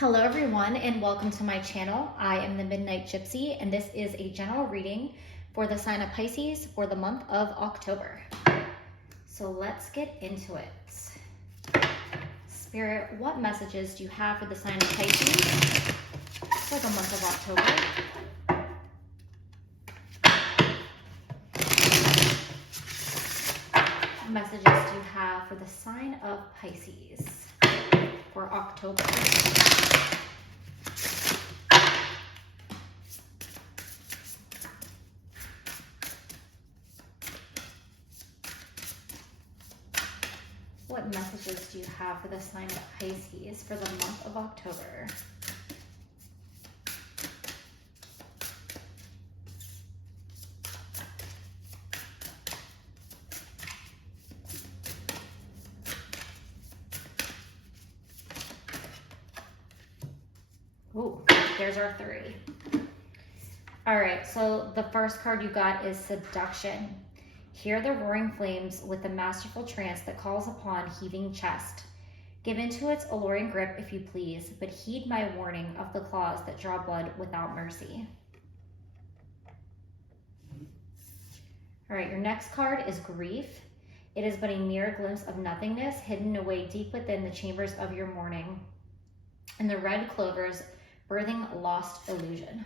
Hello everyone and welcome to my channel. I am the Midnight Gypsy and this is a general reading for the sign of Pisces for the month of October. So let's get into it. Spirit, what messages do you have for the sign of Pisces for the month of October? What messages do you have for the sign of Pisces for October? What messages do you have for the sign of Pisces for the month of October? Ooh, there's our three. All right, so the first card you got is Seduction. Hear the roaring flames with the masterful trance that calls upon heaving chest. Give into its alluring grip if you please, but heed my warning of the claws that draw blood without mercy. All right, your next card is Grief. It is but a mere glimpse of nothingness hidden away deep within the chambers of your mourning, and the red clovers birthing lost illusion.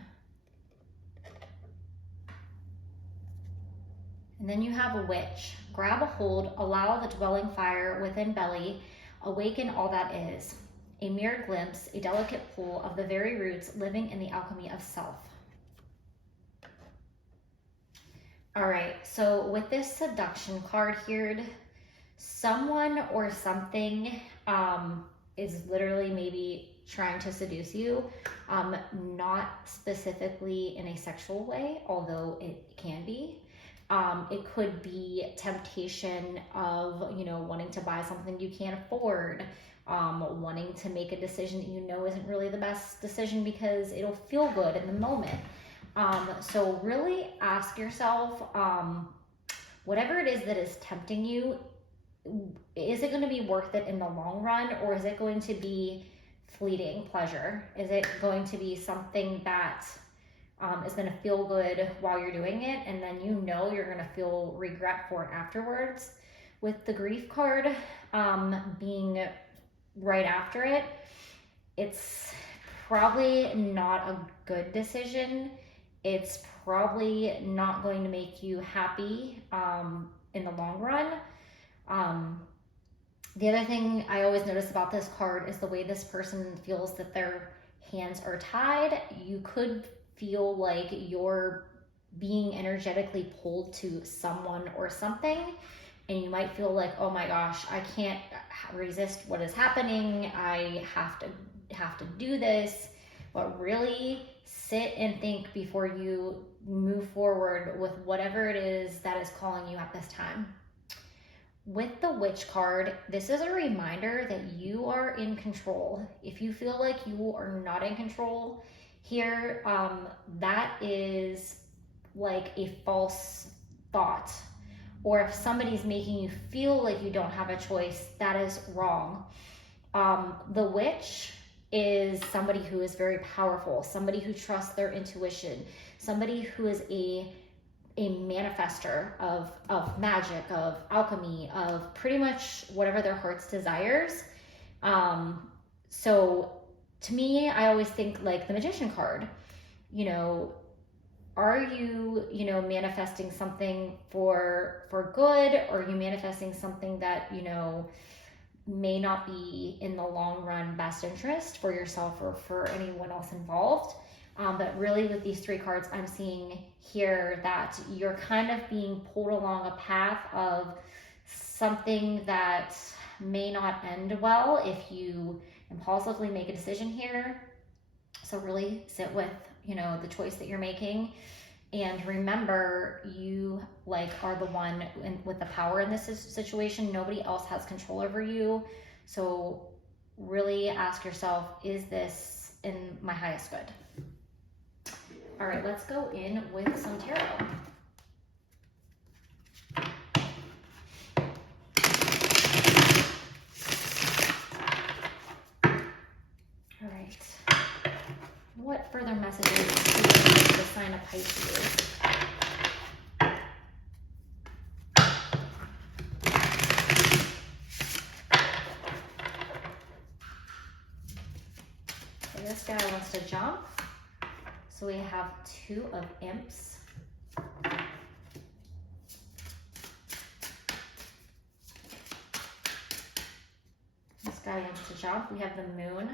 And then you have a Witch. Grab a hold, allow the dwelling fire within belly, awaken all that is. A mere glimpse, a delicate pull of the very roots living in the alchemy of self. All right, so with this Seduction card here, someone or something is literally maybe trying to seduce you, not specifically in a sexual way, although it can be. It could be temptation of, wanting to buy something you can't afford, wanting to make a decision that you know isn't really the best decision because it'll feel good in the moment. So really ask yourself, whatever it is that is tempting you, is it going to be worth it in the long run, or is it going to be fleeting pleasure? Is it going to be something that is going to feel good while you're doing it, and then you're going to feel regret for it afterwards? With the Grief card being right after it, it's probably not a good decision. It's probably not going to make you happy in the long run. The other thing I always notice about this card is the way this person feels that their hands are tied. You could feel like you're being energetically pulled to someone or something, and you might feel like, oh my gosh, I can't resist what is happening. I have to do this. But really sit and think before you move forward with whatever it is that is calling you at this time. With the Witch card, this is a reminder that you are in control. If you feel like you are not in control here, that is like a false thought. Or if somebody's making you feel like you don't have a choice, that is wrong. The Witch is somebody who is very powerful, somebody who trusts their intuition, somebody who is a manifester of magic, of alchemy, of pretty much whatever their heart's desires. So to me, I always think like the Magician card, are you, manifesting something for good, or are you manifesting something that, may not be in the long run best interest for yourself or for anyone else involved? But really with these three cards, I'm seeing here that you're kind of being pulled along a path of something that may not end well if you impulsively make a decision here. So really sit with, the choice that you're making. And remember, you are the one with the power in this situation. Nobody else has control over you. So really ask yourself, is this in my highest good? All right, let's go in with some tarot. All right. further messages to the sign of Pisces? Okay, this guy wants to jump. So we have 2 of Imps. This guy wants to jump. We have the Moon.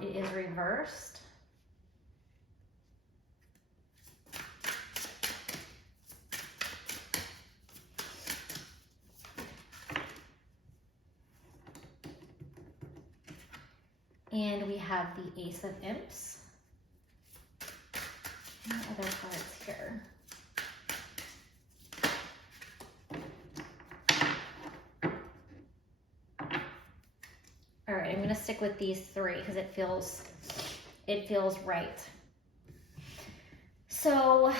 It is reversed. And we have the Ace of Imps. And other cards here. All right, I'm gonna stick with these 3 because it feels right. So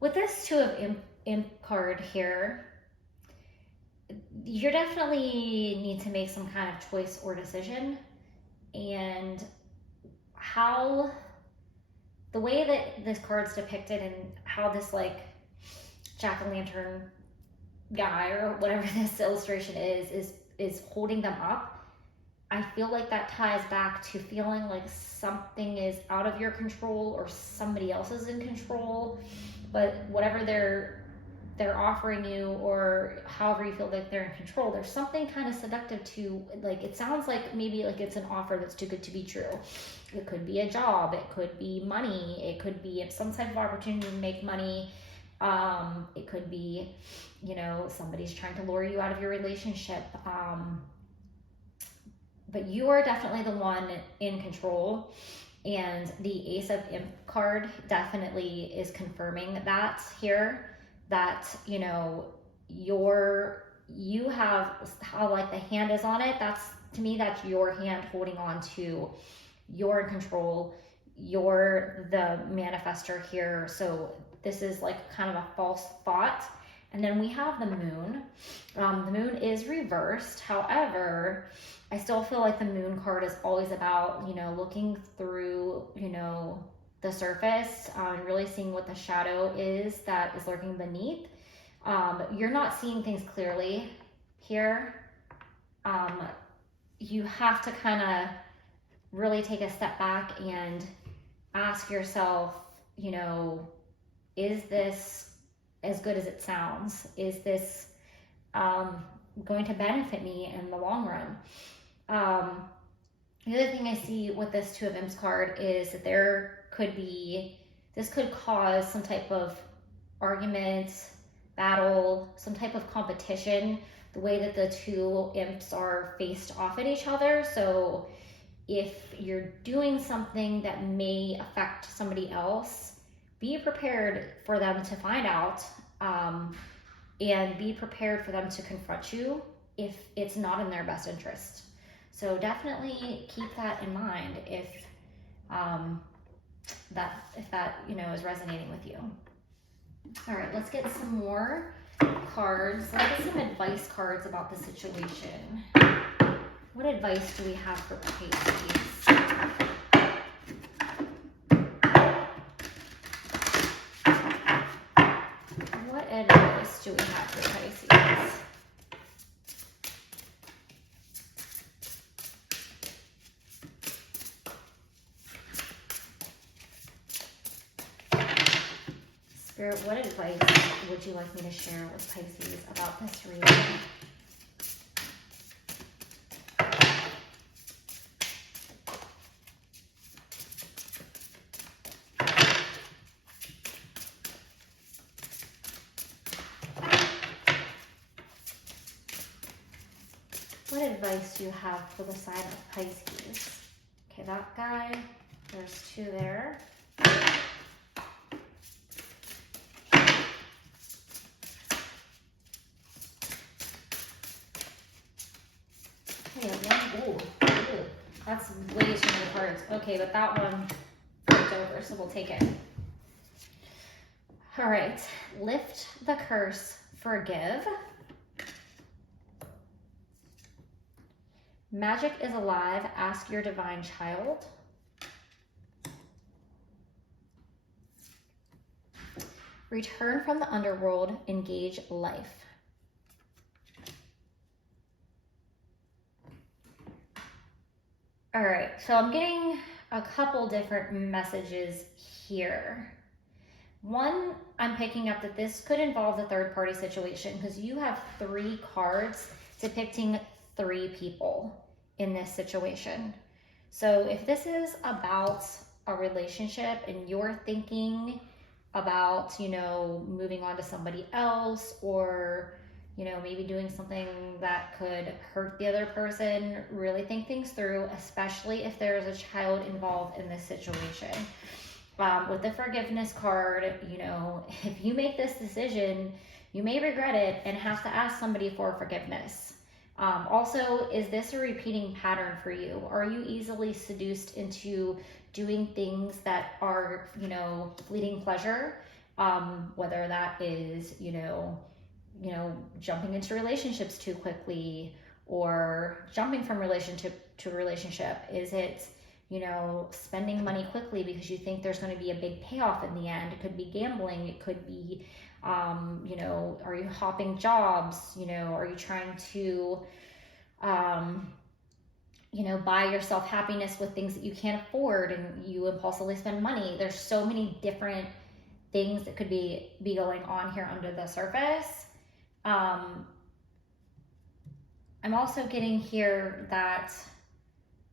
with this 2 of Imp card here, you definitely need to make some kind of choice or decision. And how the way that this card's depicted and how this like jack-o'-lantern guy or whatever this illustration is holding them up, I feel like that ties back to feeling like something is out of your control or somebody else is in control. But whatever they're offering you, or however you feel like they're in control, there's something kind of seductive to, like, it sounds like maybe like it's an offer that's too good to be true. It could be a job, it could be money, it could be some type of opportunity to make money. It could be, you know, somebody's trying to lure you out of your relationship. But you are definitely the one in control. And the Ace of Imp card definitely is confirming that here. That, you know, you have how like the hand is on it. That's, to me, that's your hand holding on to, you're in control, you're the manifestor here. So this is like kind of a false thought. And then we have the Moon. The Moon is reversed. However, I still feel like the Moon card is always about, you know, looking through, you know, the surface, and really seeing what the shadow is that is lurking beneath. You're not seeing things clearly here. You have to kind of really take a step back and ask yourself, you know, is this as good as it sounds? Is this going to benefit me in the long run? The other thing I see with this 2 of Imps card is that this could cause some type of argument, battle, some type of competition, the way that the 2 imps are faced off at each other. So if you're doing something that may affect somebody else, be prepared for them to find out, and be prepared for them to confront you if it's not in their best interest. So definitely keep that in mind if that, you know, is resonating with you. All right, let's get some more cards. Let's get some advice cards about the situation. What advice do we have for Pisces? What advice do we have for Pisces? Spirit, what advice would you like me to share with Pisces about this reading? What advice do you have for the sign of Pisces? Okay, that guy, there's 2 there. Ooh, that's way too many cards. Okay, but that one flipped over, so we'll take it. All right, lift the curse, forgive. Magic is alive, ask your divine child. Return from the underworld, engage life. All right, so I'm getting a couple different messages here. One, I'm picking up that this could involve the third party situation because you have 3 cards depicting 3 people in this situation. So if this is about a relationship and you're thinking about, moving on to somebody else, or, maybe doing something that could hurt the other person, really think things through, especially if there's a child involved in this situation. With the forgiveness card, if you make this decision, you may regret it and have to ask somebody for forgiveness. Also, is this a repeating pattern for you? Are you easily seduced into doing things that are, fleeting pleasure? Whether that is, jumping into relationships too quickly, or jumping from relationship to relationship. Is it, spending money quickly because you think there's going to be a big payoff in the end? It could be gambling. It could be, are you hopping jobs? Are you trying to, buy yourself happiness with things that you can't afford and you impulsively spend money? There's so many different things that could be going on here under the surface. I'm also getting here that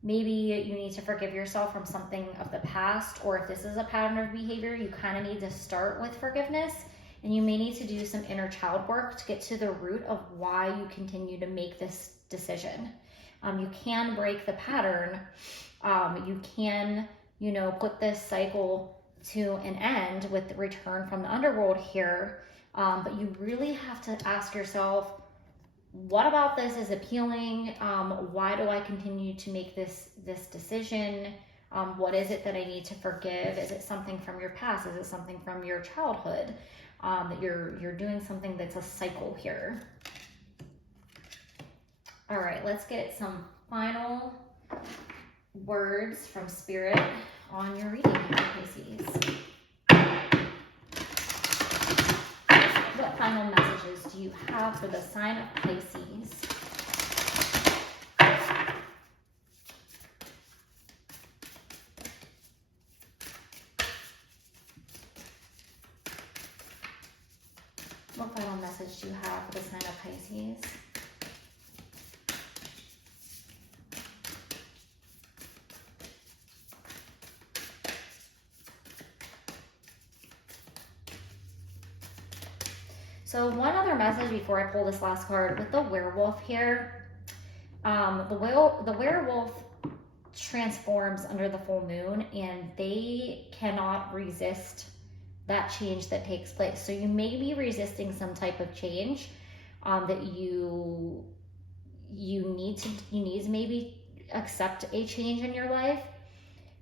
maybe you need to forgive yourself from something of the past, or if this is a pattern of behavior, you kind of need to start with forgiveness, and you may need to do some inner child work to get to the root of why you continue to make this decision. You can break the pattern. You can, put this cycle to an end with the return from the underworld here, but you really have to ask yourself, what about this is appealing? Why do I continue to make this decision? What is it that I need to forgive? Is it something from your past? Is it something from your childhood? That you're doing something that's a cycle here. All right, let's get some final words from Spirit on your reading here, Pisces. What final messages do you have for the sign of Pisces? What final message do you have for the sign of Pisces? So one other message before I pull this last card with the werewolf here. The werewolf transforms under the full moon, and they cannot resist that change that takes place. So you may be resisting some type of change that you need to maybe accept a change in your life.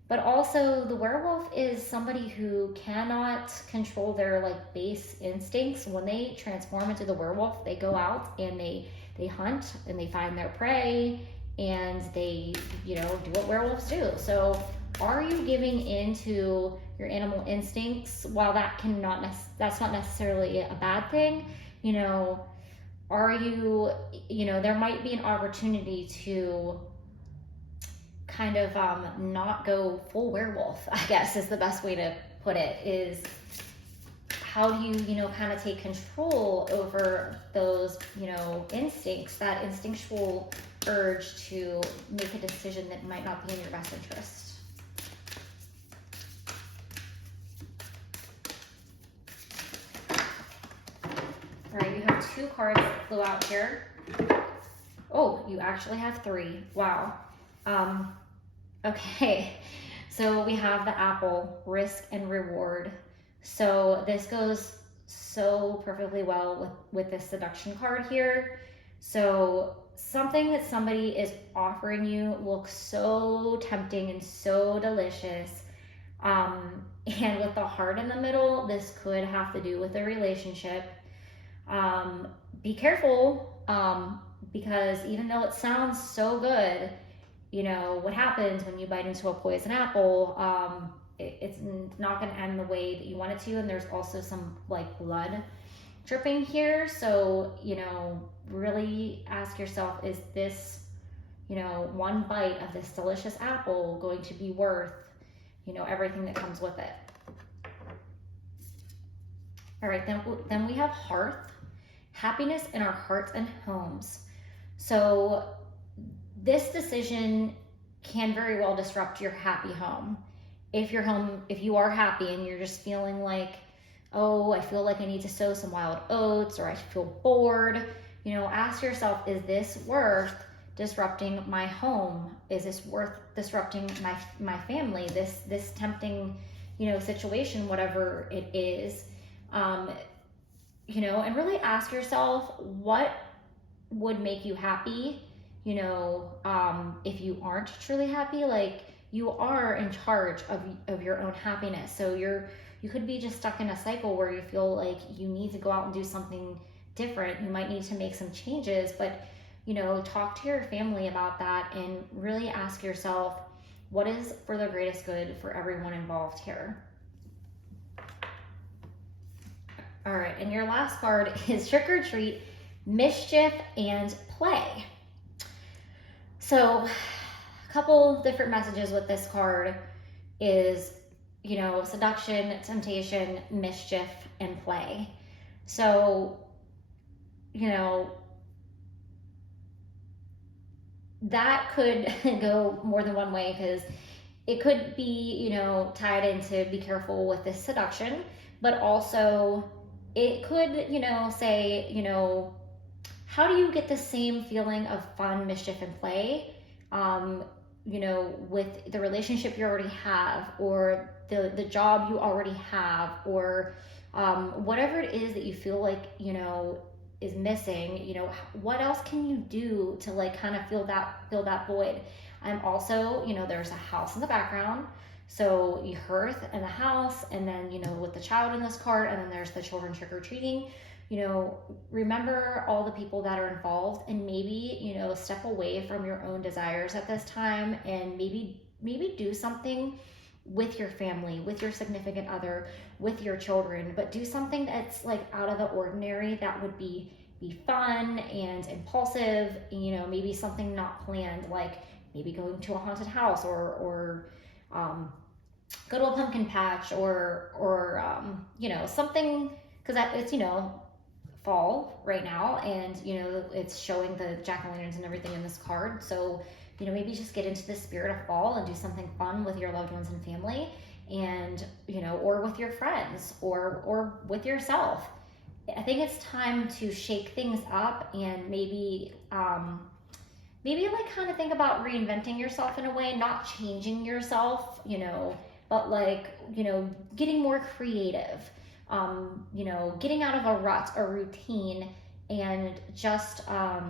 But also the werewolf is somebody who cannot control their base instincts. When they transform into the werewolf, they go out and they hunt and they find their prey, and they do what werewolves do. So are you giving into your animal instincts? While that's not necessarily a bad thing, are you, there might be an opportunity to kind of not go full werewolf, I guess is the best way to put it. Is how do you kind of take control over those instincts, that instinctual urge to make a decision that might not be in your best interest. All right, you have 2 cards that flew out here. Oh, you actually have 3. Wow. Okay, so we have the apple, risk and reward. So this goes so perfectly well with this seduction card here. So something that somebody is offering you looks so tempting and so delicious. And with the heart in the middle, this could have to do with a relationship. Be careful, because even though it sounds so good, what happens when you bite into a poison apple? it's not going to end the way that you want it to. And there's also some like blood dripping here. So, really ask yourself, is this, one bite of this delicious apple going to be worth, everything that comes with it? All right, then we have hearth, happiness in our hearts and homes. So this decision can very well disrupt your happy home. If you are happy and you're just feeling like, oh, I feel like I need to sow some wild oats, or I feel bored, ask yourself, is this worth disrupting my home? Is this worth disrupting my family? This tempting, situation, whatever it is. And really ask yourself, what would make you happy? If you aren't truly happy, like, you are in charge of your own happiness. So you could be just stuck in a cycle where you feel like you need to go out and do something different. You might need to make some changes, but talk to your family about that and really ask yourself, what is for the greatest good for everyone involved here? All right, and your last card is trick or treat, mischief, and play. So a couple different messages with this card is, seduction, temptation, mischief, and play. So, that could go more than one way, because it could be, tied into be careful with this seduction, but also it could, say, how do you get the same feeling of fun, mischief, and play, with the relationship you already have, or the job you already have, or whatever it is that you feel like, is missing. What else can you do to like kind of fill that void? I'm also, there's a house in the background. So you hearth and the house, and then, with the child in this card, and then there's the children trick-or-treating. Remember all the people that are involved, and maybe, step away from your own desires at this time, and maybe do something with your family, with your significant other, with your children, but do something that's like out of the ordinary, that would be fun and impulsive, maybe something not planned, like maybe going to a haunted house, or go to a pumpkin patch, or something, because it's, fall right now, and it's showing the jack-o'-lanterns and everything in this card. So maybe just get into the spirit of fall and do something fun with your loved ones and family, and or with your friends, or with yourself. I think it's time to shake things up, and maybe like kind of think about reinventing yourself in a way, not changing yourself, but like, getting more creative, getting out of a rut or routine, and just, I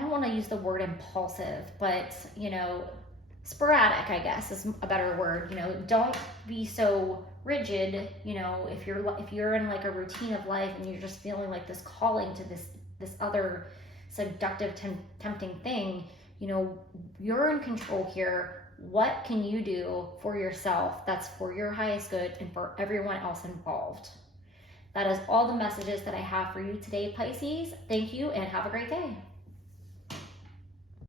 don't want to use the word impulsive, but, sporadic, I guess, is a better word. Don't be so rigid, if you're in like a routine of life, and you're just feeling like this calling to this other seductive, tempting thing, you're in control here. What can you do for yourself that's for your highest good and for everyone else involved? That is all the messages that I have for you today, Pisces. Thank you, and have a great day.